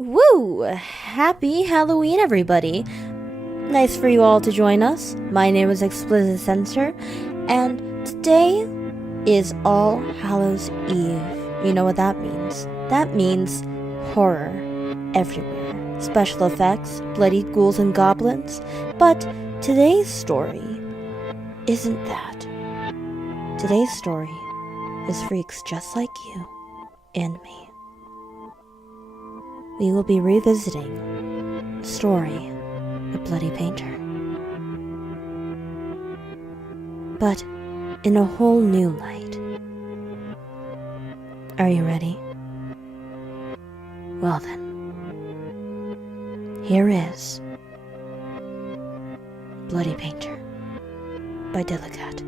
Woo! Happy Halloween, everybody! Nice for you all to join us. My name is Explicit Censor, and today is All Hallows Eve. You know what that means? That means horror everywhere. Special effects, bloody ghouls and goblins. But today's story isn't that. Today's story is freaks just like you and me. We will be revisiting the story of Bloody Painter. But in a whole new light. Are you ready? Well then, here is Bloody Painter by Delucat.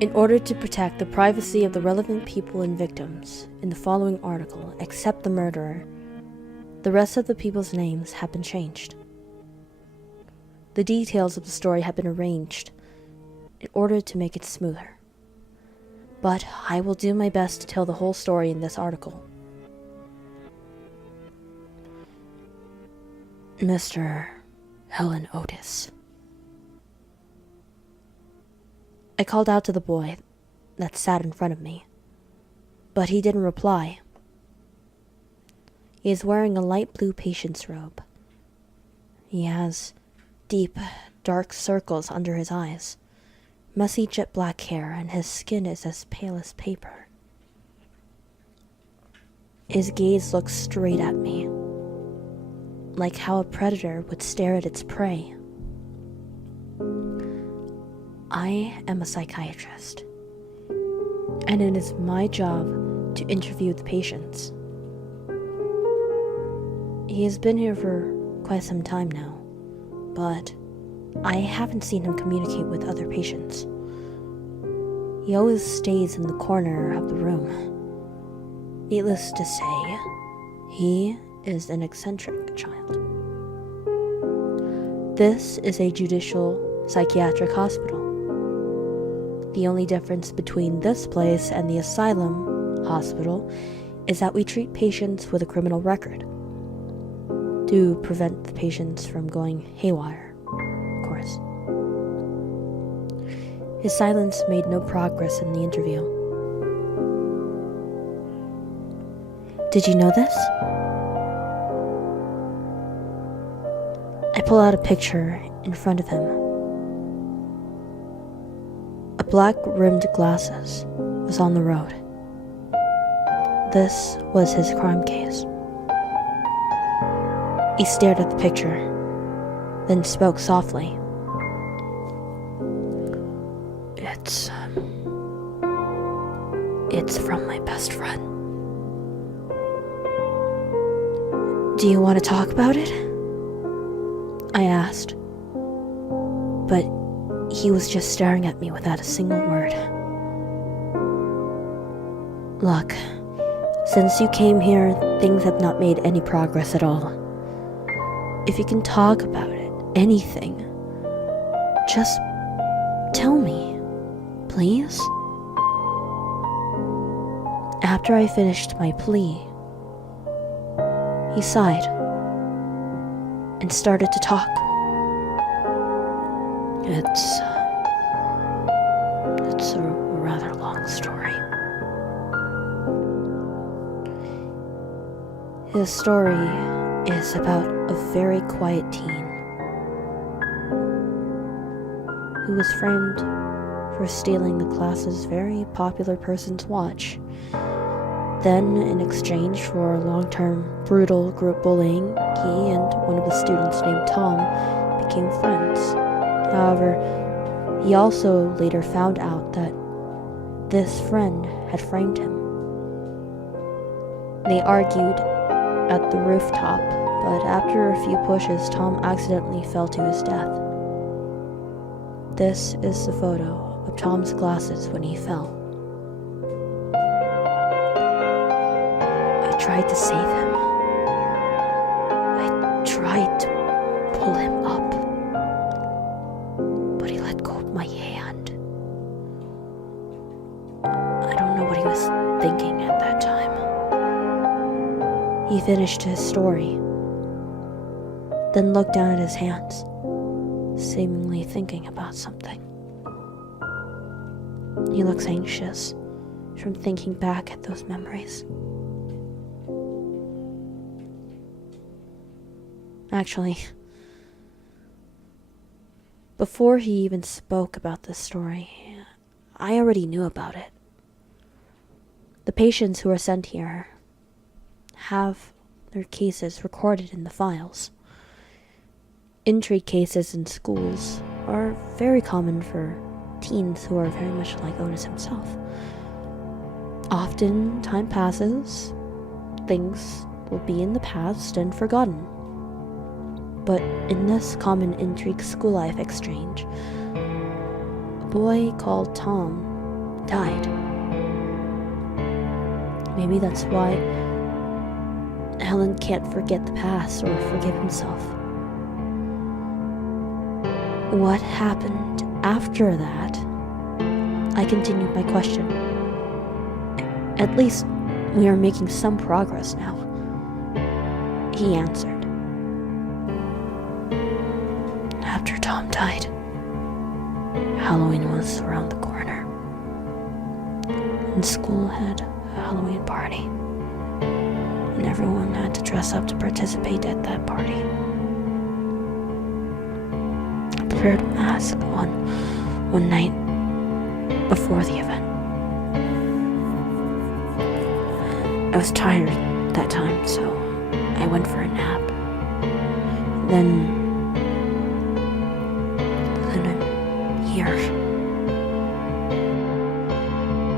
In order to protect the privacy of the relevant people and victims in the following article, except the murderer, the rest of the people's names have been changed. The details of the story have been arranged in order to make it smoother. But I will do my best to tell the whole story in this article. Mr. Helen Otis. I called out to the boy that sat in front of me, but he didn't reply. He is wearing a light blue patient's robe. He has deep, dark circles under his eyes, messy jet black hair, and his skin is as pale as paper. His gaze looks straight at me, like how a predator would stare at its prey. I am a psychiatrist, and it is my job to interview the patients. He has been here for quite some time now, but I haven't seen him communicate with other patients. He always stays in the corner of the room. Needless to say, he is an eccentric child. This is a judicial psychiatric hospital. The only difference between this place and the asylum hospital is that we treat patients with a criminal record to prevent the patients from going haywire, of course. His silence made no progress in the interview. Did you know this? I pull out a picture in front of him. Black-rimmed glasses was on the road. This was his crime case. He stared at the picture, then spoke softly. It's from my best friend. Do you want to talk about it? I asked, but he was just staring at me without a single word. Look, since you came here, things have not made any progress at all. If you can talk about it, anything, just tell me, please? After I finished my plea, he sighed and started to talk. It's a rather long story. His story is about a very quiet teen who was framed for stealing the class's very popular person's watch. Then, in exchange for long-term brutal group bullying, he and one of the students named Tom became friends. However, he also later found out that this friend had framed him. They argued at the rooftop, but after a few pushes, Tom accidentally fell to his death. This is the photo of Tom's glasses when he fell. I tried to save him. I tried to pull him up, but he let go of my hand. I don't know what he was thinking at that time. He finished his story, then looked down at his hands, seemingly thinking about something. He looks anxious from thinking back at those memories. Actually, before he even spoke about this story, I already knew about it. The patients who are sent here have their cases recorded in the files. Intrigue cases in schools are very common for teens who are very much like Otis himself. Often, time passes, things will be in the past and forgotten. But in this common intrigue school life exchange, a boy called Tom died. Maybe that's why Helen can't forget the past or forgive himself. What happened after that? I continued my question. At least we are making some progress now. He answered. After Tom died, Halloween was around the corner, and school had a Halloween party, and everyone had to dress up to participate at that party. I prepared a mask on one night before the event. I was tired that time, so I went for a nap. Then I'm here.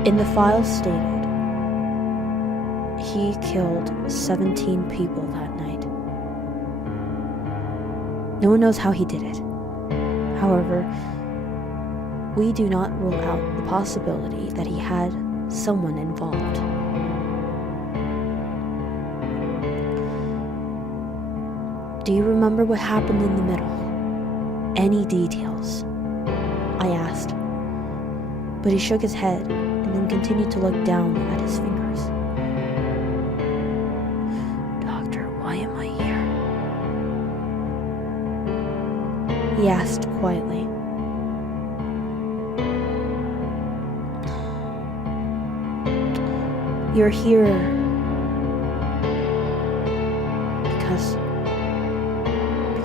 In the file stated, he killed 17 people that night. No one knows how he did it. However, we do not rule out the possibility that he had someone involved. Do you remember what happened in the middle? Any details? I asked. But he shook his head and then continued to look down at his fingers. Doctor, why am I here? He asked quietly. You're here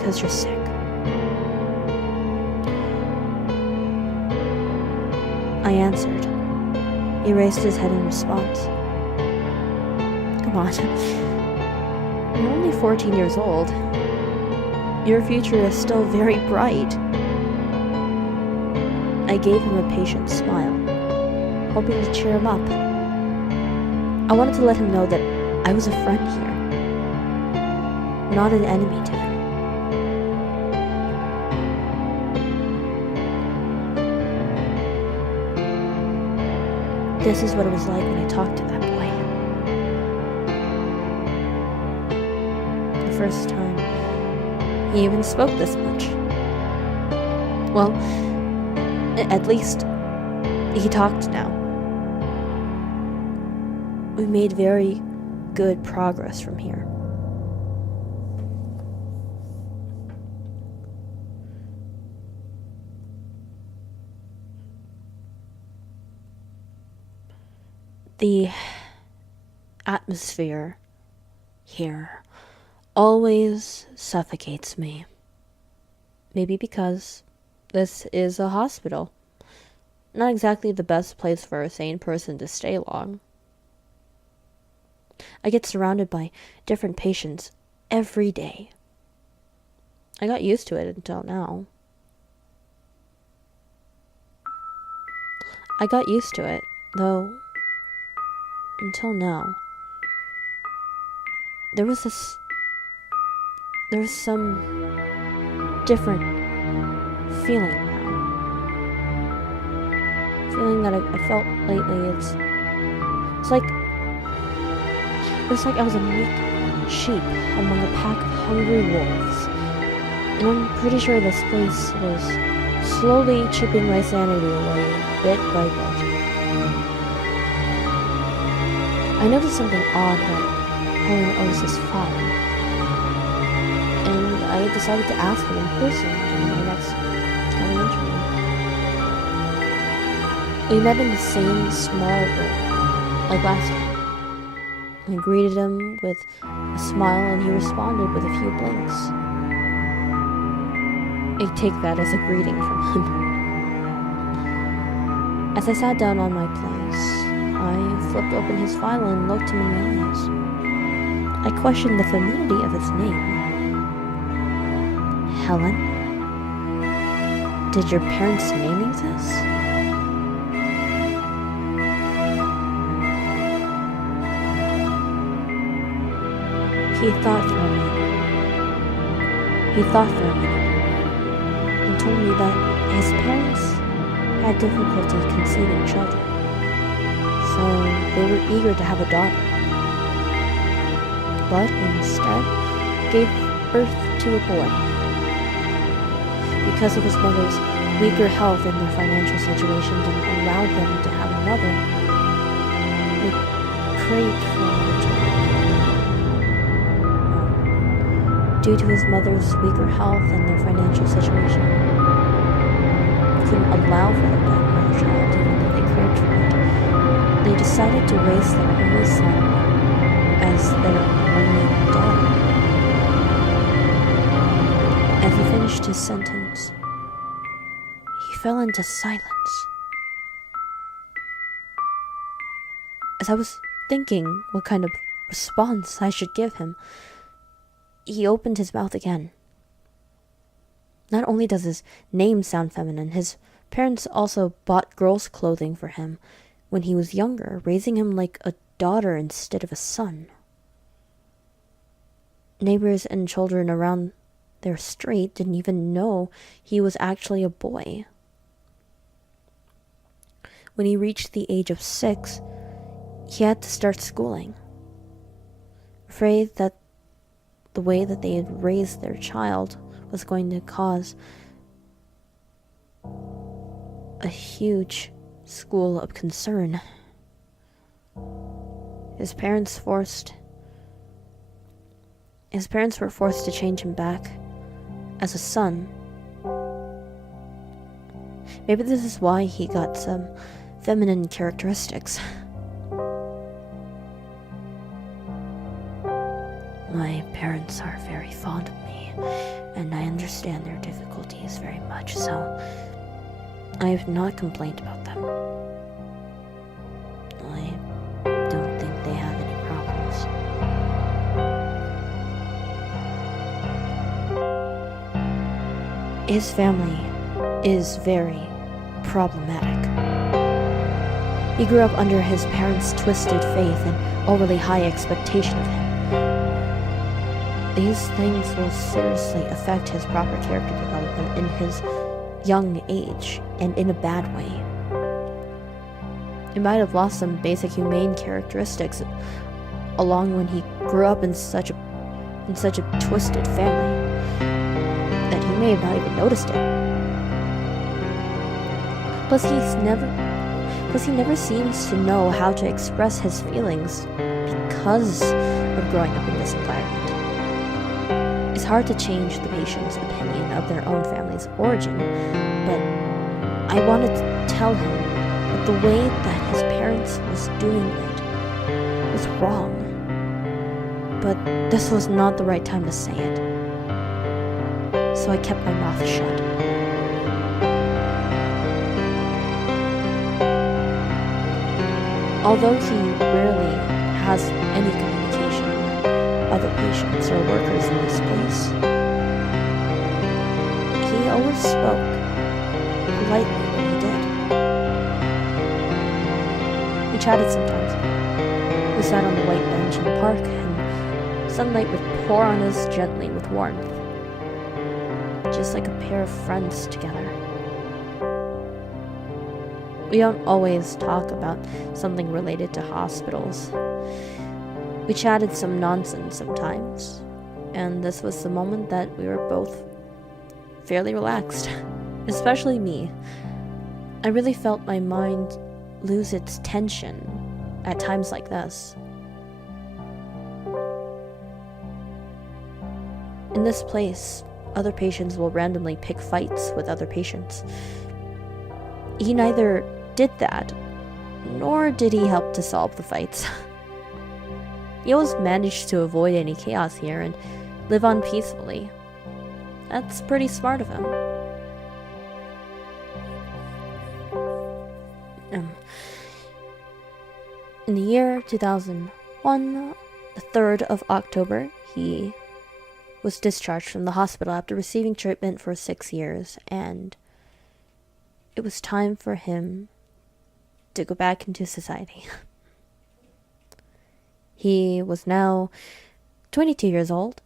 because you're sick. I answered. He raised his head in response. Come on. You're only 14 years old. Your future is still very bright. I gave him a patient smile, hoping to cheer him up. I wanted to let him know that I was a friend here, not an enemy to him. This is what it was like when I talked to that boy. The first time he even spoke this much. Well, at least he talked now. We made very good progress from here. The atmosphere here always suffocates me. Maybe because this is a hospital. Not exactly the best place for a sane person to stay long. I get surrounded by different patients every day. I got used to it until now. Until now. There was some different feeling now. Feeling that I felt lately. It's like I was a meek sheep among a pack of hungry wolves. And I'm pretty sure this place was slowly chipping my sanity away bit by bit. I noticed something odd about Helen O's file, and I decided to ask him in person during my next coming interview. We met in the same small room, like last time. I greeted him with a smile, and he responded with a few blinks. I take that as a greeting from him. As I sat down on my place, I flipped open his file and looked him in the eyes. I questioned the familiarity of his name. Helen? Did your parents name you this? He thought for a minute and told me that his parents had difficulty conceiving children, so they were eager to have a daughter, but instead gave birth to a boy. Because of his mother's weaker health and their financial situation didn't allow them to have another, they craved for another child. Due to his mother's weaker health and their financial situation, couldn't allow for them to have another child even though they craved for it. They decided to raise their only son as their only daughter. As he finished his sentence, he fell into silence. As I was thinking what kind of response I should give him, he opened his mouth again. Not only does his name sound feminine, his parents also bought girls' clothing for him when he was younger, raising him like a daughter instead of a son. Neighbors and children around their street didn't even know he was actually a boy. When he reached the age of 6, he had to start schooling. Afraid that the way that they had raised their child was going to cause a huge school of concern. His parents were forced to change him back as a son. Maybe this is why he got some feminine characteristics. My parents are very fond of me, and I understand their difficulties very much, so I have not complained about them. I don't think they have any problems. His family is very problematic. He grew up under his parents' twisted faith and overly high expectation of him. These things will seriously affect his proper character development in his young age, and in a bad way. He might have lost some basic humane characteristics along when he grew up in such a twisted family that he may have not even noticed it. Plus he never seems to know how to express his feelings because of growing up in this environment. It's hard to change the patient's opinion of their own family's origin, but I wanted to tell him that the way that his parents was doing it was wrong. But this was not the right time to say it. So I kept my mouth shut. Although he rarely has any communication with other patients or workers in this place, he always spoke politely when he did. We chatted sometimes. We sat on the white bench in the park, and sunlight would pour on us gently with warmth, just like a pair of friends together. We don't always talk about something related to hospitals. We chatted some nonsense sometimes, and this was the moment that we were both fairly relaxed. especially me. I really felt my mind lose its tension at times like this. In this place, other patients will randomly pick fights with other patients. He neither did that, nor did he help to solve the fights. He always managed to avoid any chaos here and live on peacefully. That's pretty smart of him. In the year 2001, the 3rd of October, he was discharged from the hospital after receiving treatment for 6 years, and it was time for him to go back into society. He was now 22 years old,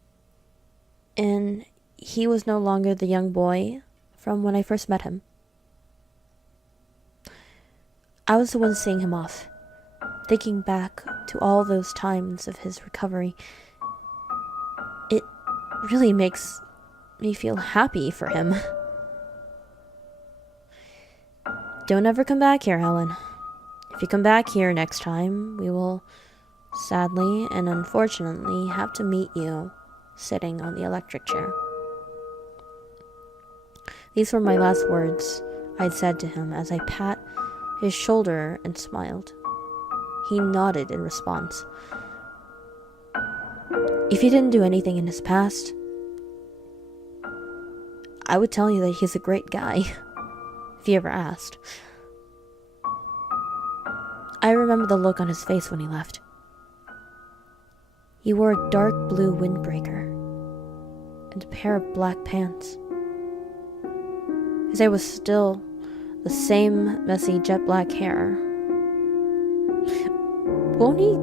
and he was no longer the young boy from when I first met him. I was the one seeing him off, thinking back to all those times of his recovery. It really makes me feel happy for him. Don't ever come back here, Helen. If you come back here next time, we will sadly and unfortunately have to meet you sitting on the electric chair. These were my last words I'd said to him as I pat his shoulder and smiled. He nodded in response. If he didn't do anything in his past, I would tell you that he's a great guy, if he ever asked. I remember the look on his face when he left. He wore a dark blue windbreaker and a pair of black pants. His hair was still the same messy jet black hair. Won't he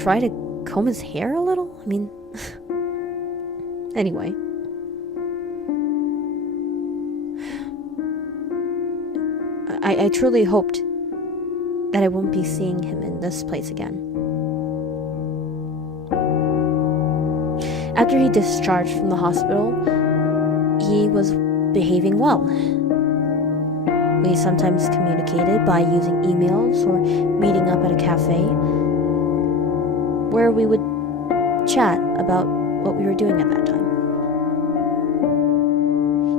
try to comb his hair a little? I mean, anyway. I truly hoped that I won't be seeing him in this place again. After he discharged from the hospital, he was behaving well. We sometimes communicated by using emails or meeting up at a cafe, where we would chat about what we were doing at that time.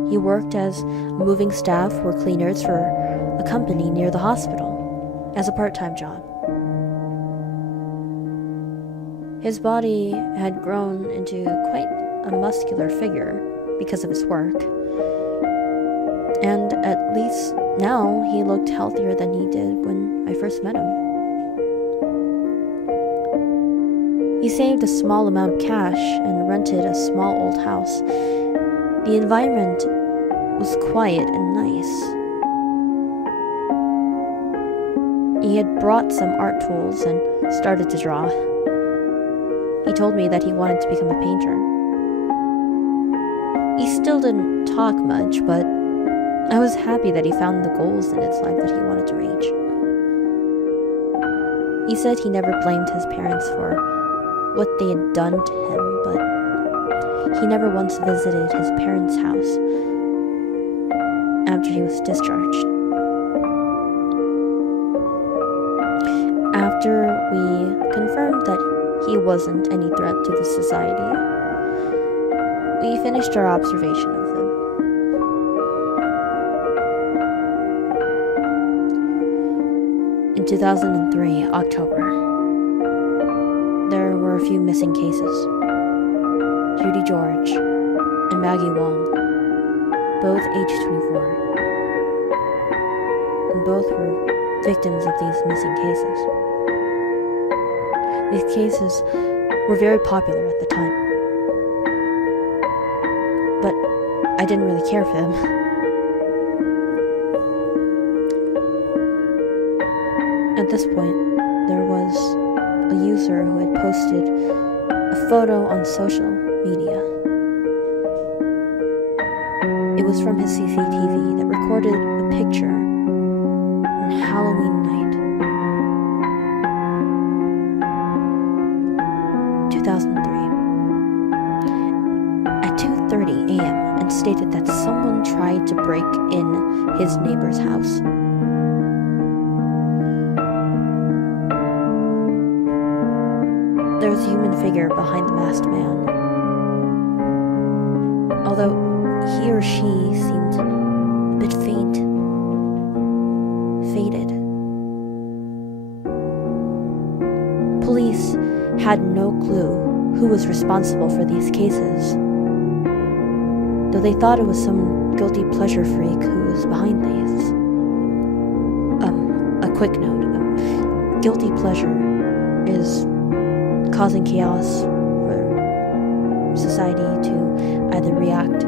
He worked as moving staff or cleaners for a company near the hospital as a part-time job. His body had grown into quite a muscular figure because of his work, and at least now he looked healthier than he did when I first met him. He saved a small amount of cash and rented a small old house. The environment was quiet and nice. He had brought some art tools and started to draw. He told me that he wanted to become a painter. He still didn't talk much, but I was happy that he found the goals in his life that he wanted to reach. He said he never blamed his parents for what they had done to him, but he never once visited his parents' house after he was discharged. After we confirmed that he wasn't any threat to the society, we finished our observation of him. In 2003, October, there were a few missing cases. Judy George and Maggie Wong, both aged 24, and both were victims of these missing cases. These cases were very popular at the time, but I didn't really care for them. At this point, there was a user who had posted a photo on social media. It was from his CCTV that recorded a picture on Halloween night, 2003, at 2:30 a.m. and stated that someone tried to to break in his neighbor's house. There was a human figure behind the masked man. Although he or she seemed a bit faded. Police had no clue who was responsible for these cases, though they thought it was some guilty pleasure freak who was behind these. A quick note, guilty pleasure is causing chaos for society to either react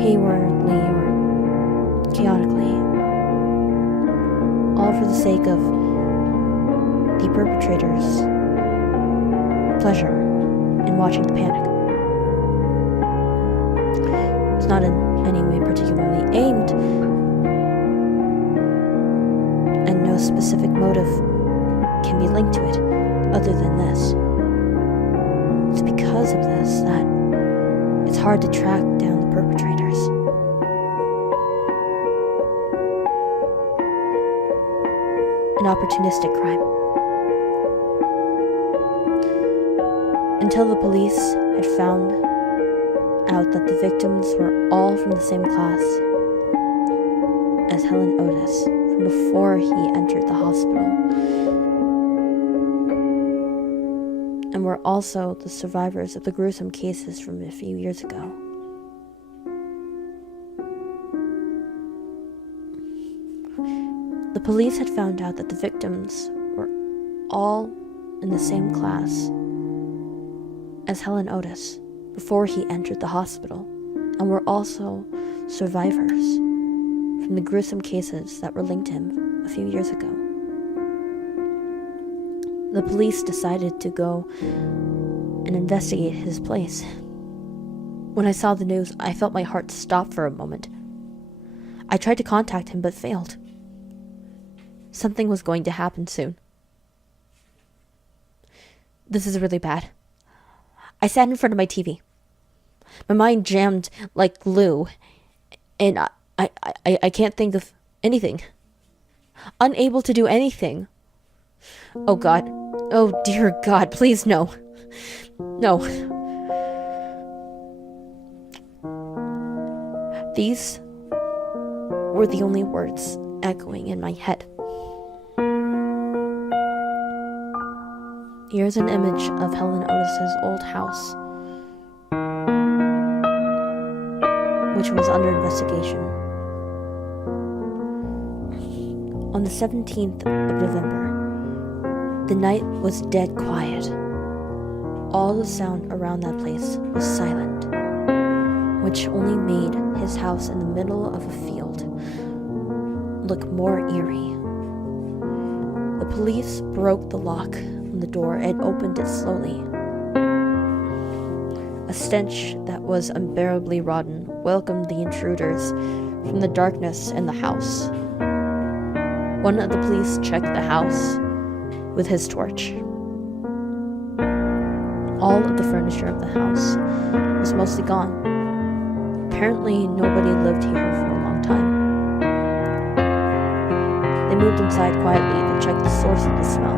haywardly or chaotically, all for the sake of the perpetrator's pleasure in watching the panic. It's not in any way particularly aimed, and no specific motive can be linked to it other than this. It's because of this that it's hard to track down the perpetrators. An opportunistic crime. Until the police had found out that the victims were all from the same class as Helen Otis from before he entered the hospital, and were also the survivors of the gruesome cases from a few years ago. The police had found out that the victims were all in the same class as Helen Otis before he entered the hospital, and were also survivors from the gruesome cases that were linked to him a few years ago. The police decided to go and investigate his place. When I saw the news, I felt my heart stop for a moment. I tried to contact him but failed. Something was going to happen soon. This is really bad. I sat in front of my TV. My mind jammed like glue, and I can't think of anything. Unable to do anything. Oh God. Oh dear God, please no. No. These were the only words echoing in my head. Here's an image of Helen Otis's old house, which was under investigation. On the 17th of November, the night was dead quiet. All the sound around that place was silent, which only made his house in the middle of a field look more eerie. The police broke the lock on the door and opened it slowly. A stench that was unbearably rotten welcomed the intruders from the darkness in the house. One of the police checked the house with his torch. All of the furniture of the house was mostly gone. Apparently, nobody lived here for a long time. They moved inside quietly to check the source of the smell.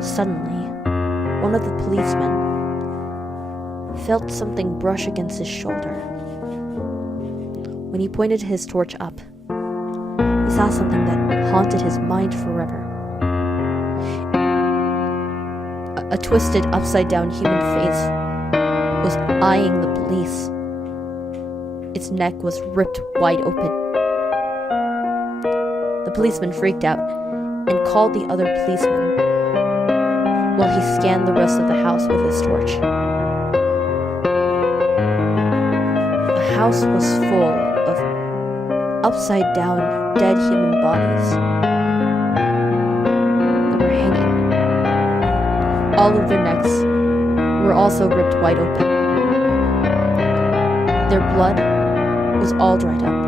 Suddenly, one of the policemen felt something brush against his shoulder. When he pointed his torch up, he saw something that haunted his mind forever. A twisted, upside-down human face was eyeing the police. Its neck was ripped wide open. The policeman freaked out and called the other policeman while he scanned the rest of the house with his torch. The house was full of upside-down, dead human bodies that were hanging. All of their necks were also ripped wide open. Their blood was all dried up.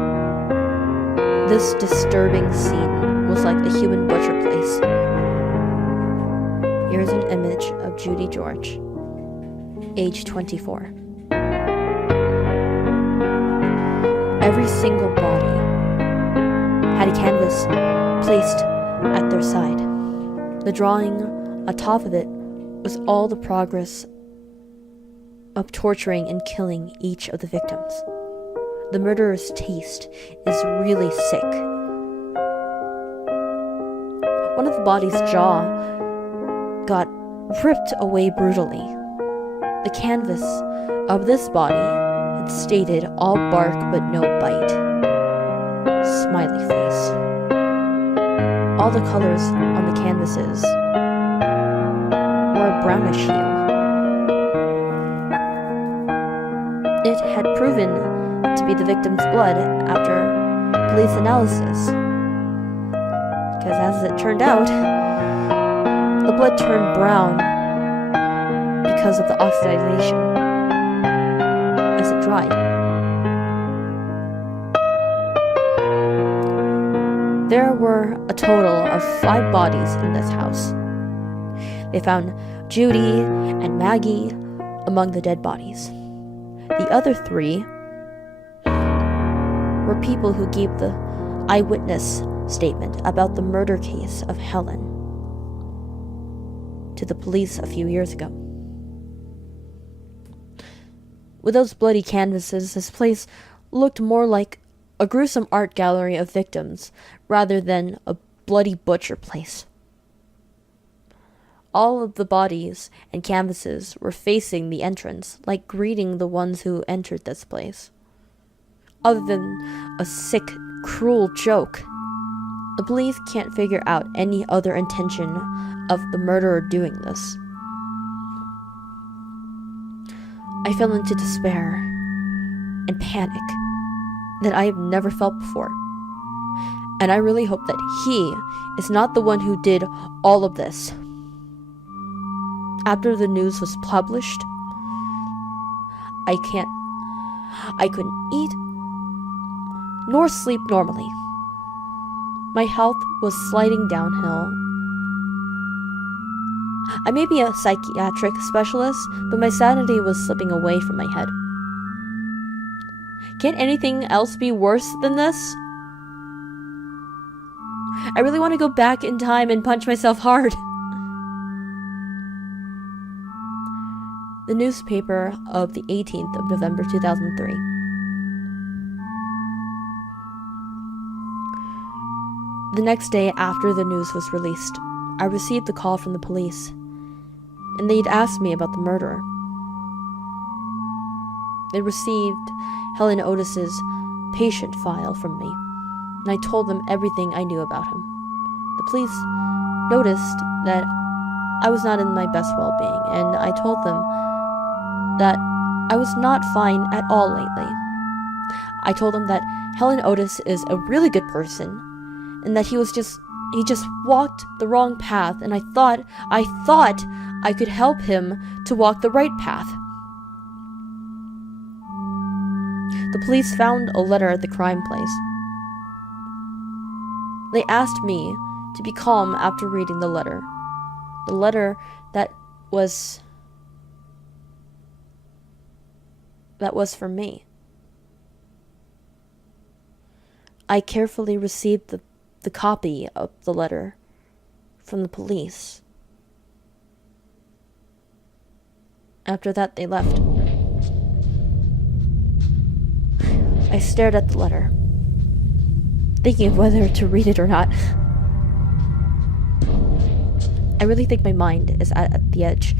This disturbing scene was like a human butcher place. Here's an image of Judy George, age 24. Every single body had a canvas placed at their side. The drawing atop of it was all the progress of torturing and killing each of the victims. The murderer's taste is really sick. One of the body's jaw got ripped away brutally. The canvas of this body had stated all bark but no bite. Smiley face. All the colors on the canvases were a brownish hue. It had proven to be the victim's blood after police analysis. Because as it turned out, the blood turned brown because of the oxidation as it dried. There were a total of 5 bodies in this house. They found Judy and Maggie among the dead bodies. The other 3 were people who gave the eyewitness statement about the murder case of Helen to the police a few years ago. With those bloody canvases, this place looked more like a gruesome art gallery of victims rather than a bloody butcher place. All of the bodies and canvases were facing the entrance, like greeting the ones who entered this place. Other than a sick, cruel joke, the police can't figure out any other intention of the murderer doing this. I fell into despair and panic that I have never felt before. And I really hope that he is not the one who did all of this. After the news was published, I couldn't eat nor sleep normally. My health was sliding downhill. I may be a psychiatric specialist, but my sanity was slipping away from my head. Can't anything else be worse than this? I really want to go back in time and punch myself hard. The newspaper of the 18th of November 2003. The next day after the news was released, I received a call from the police, and they'd asked me about the murderer. They received Helen Otis's patient file from me, and I told them everything I knew about him. The police noticed that I was not in my best well-being, and I told them that I was not fine at all lately. I told them that Helen Otis is a really good person, and that he just walked the wrong path, and I thought I could help him to walk the right path. The police found a letter at the crime place. They asked me to be calm after reading the letter. The letter that was for me. I carefully received the copy of the letter from the police. After that, they left. I stared at the letter, thinking of whether to read it or not. I really think my mind is at the edge.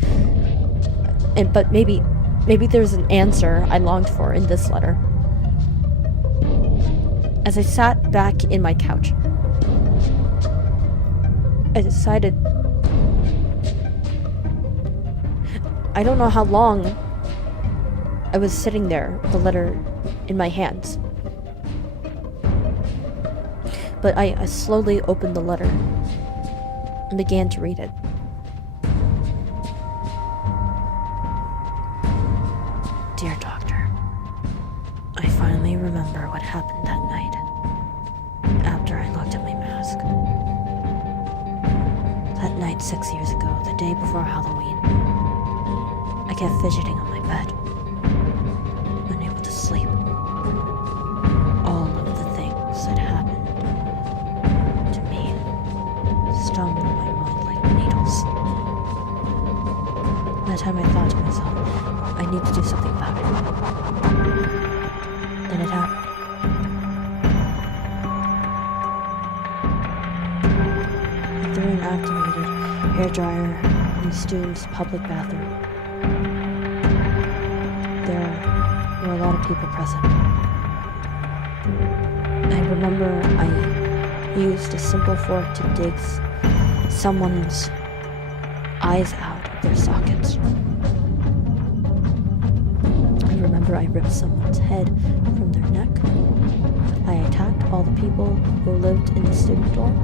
But maybe there's an answer I longed for in this letter. As I sat back in my couch, I decided I don't know how long I was sitting there with the letter in my hands. But I slowly opened the letter and began to read it. Dear Doctor, I finally remember what happened that night after I looked at my mask. That night 6 years ago, the day before Halloween, I kept fidgeting on my bed, unable to sleep. through an activated hairdryer in the student's public bathroom. There were a lot of people present. I remember I used a simple fork to dig someone's eyes out of their sockets. I remember I ripped someone's head from their neck. I attacked all the people who lived in the student dorm.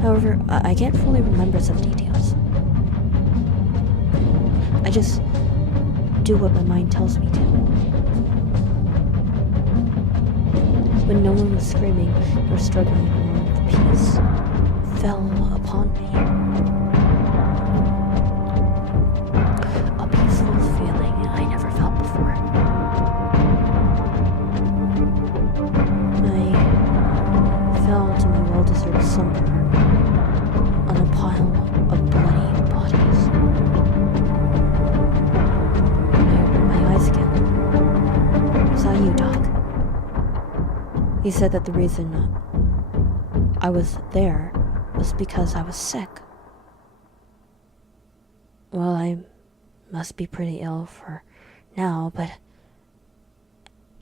However, I can't fully remember some details. I just do what my mind tells me to. When no one was screaming or struggling, a moment of peace fell upon me. A peaceful feeling I never felt before. I fell to my well-deserved slumber on a pile of bloody bodies. I opened my eyes again. Was that you, Doc? He said that the reason I was there was because I was sick. Well, I must be pretty ill for now, but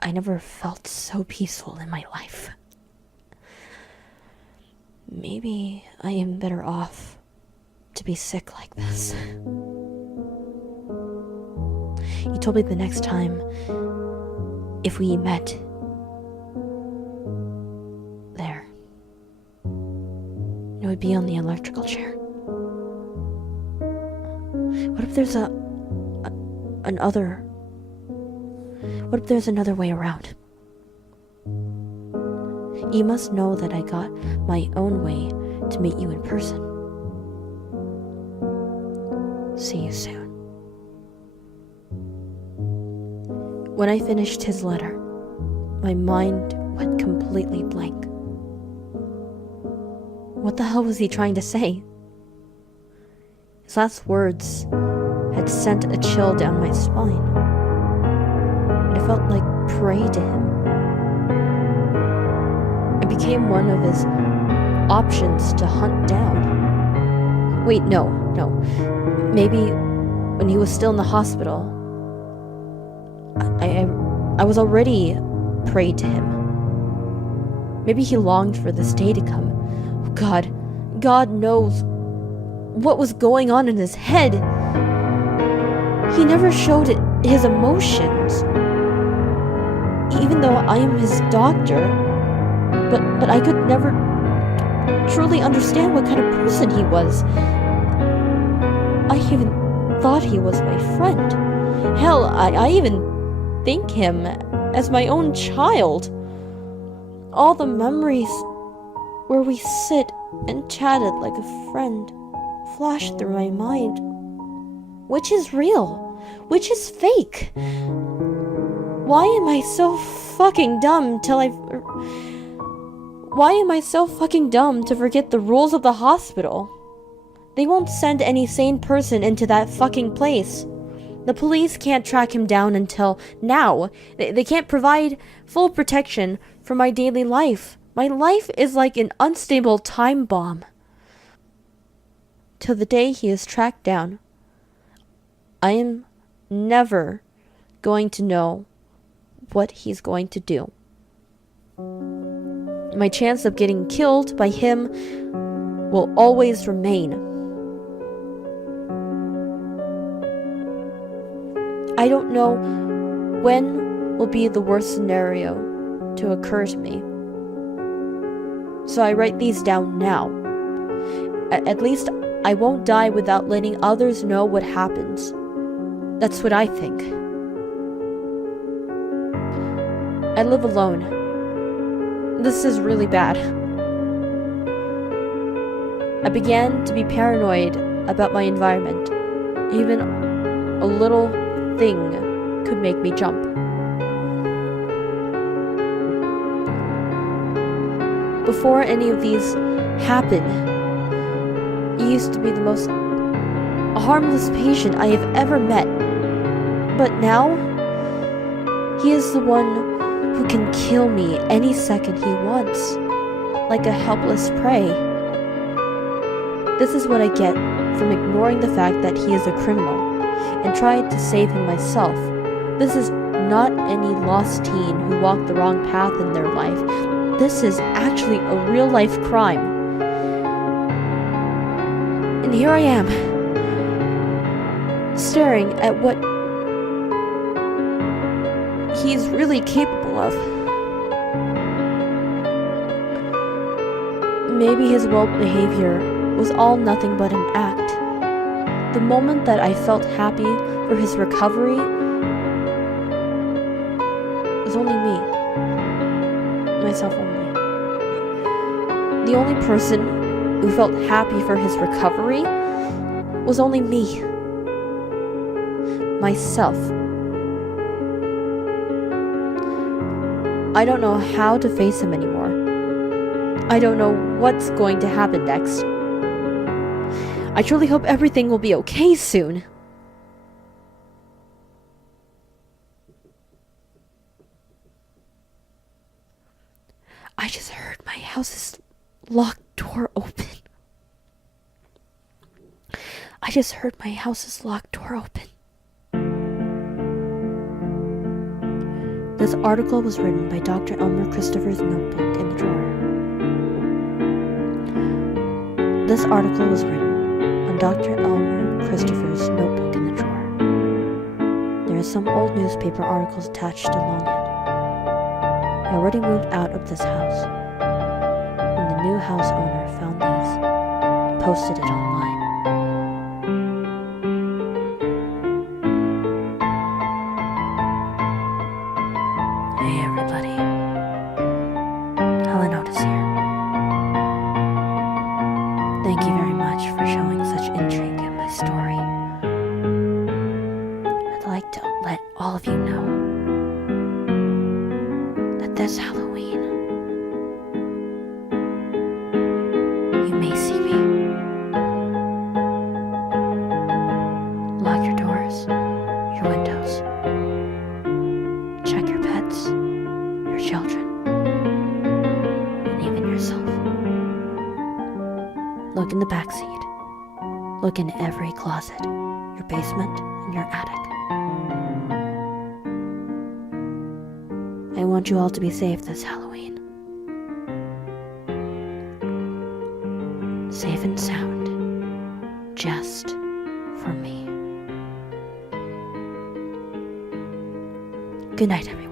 I never felt so peaceful in my life. Maybe I am better off to be sick like this. He told me the next time, if we met there, it would be on the electrical chair. What if there's What if there's another way around? You must know that I got my own way to meet you in person. See you soon. When I finished his letter, my mind went completely blank. What the hell was he trying to say? His last words had sent a chill down my spine. It felt like prey to him. I became one of his options to hunt down. Wait, no. Maybe when he was still in the hospital, I was already prey to him. Maybe he longed for this day to come. Oh God knows what was going on in his head. He never showed his emotions. Even though I am his doctor, but I could never truly understand what kind of person he was. I even thought he was my friend. Hell, I even think him as my own child. All the memories where we sit and chatted like a friend flashed through my mind. Which is real? Which is fake? Why am I so fucking dumb Why am I so fucking dumb to forget the rules of the hospital? They won't send any sane person into that fucking place. The police can't track him down until now. They can't provide full protection for my daily life. My life is like an unstable time bomb. Till the day he is tracked down, I am never going to know what he's going to do. My chance of getting killed by him will always remain. I don't know when will be the worst scenario to occur to me. So I write these down now. At least I won't die without letting others know what happens. That's what I think. I live alone. This is really bad. I began to be paranoid about my environment. Even a little thing could make me jump. Before any of these happened, he used to be the most harmless patient I have ever met. But now, he is the one who can kill me any second he wants, like a helpless prey. This is what I get from ignoring the fact that he is a criminal and trying to save him myself. This is not any lost teen who walked the wrong path in their life. This is actually a real-life crime. And here I am, staring at what he's really capable of. Maybe his well-behavior was all nothing but an act. The moment that I felt happy for his recovery was only me. Myself only. The only person who felt happy for his recovery was only me. Myself. I don't know how to face him anymore. I don't know what's going to happen next. I truly hope everything will be okay soon. I just heard my house's locked door open. I just heard my house's locked door open. This article was written by Dr. Elmer Christopher's notebook in the drawer. This article was written on Dr. Elmer Christopher's notebook in the drawer. There are some old newspaper articles attached along it. He already moved out of this house. When the new house owner found these, he posted it online. Hey everybody, Helen Otis here. Thank you very much for showing such intrigue in my story. I'd like to let all of you know that this Halloween, you may see me. Lock your doors, your windows. Check your pets, your children, and even yourself. Look in the backseat. Look in every closet, your basement, and your attic. I want you all to be safe this Halloween. Safe and sound, just for me. Good night, everyone.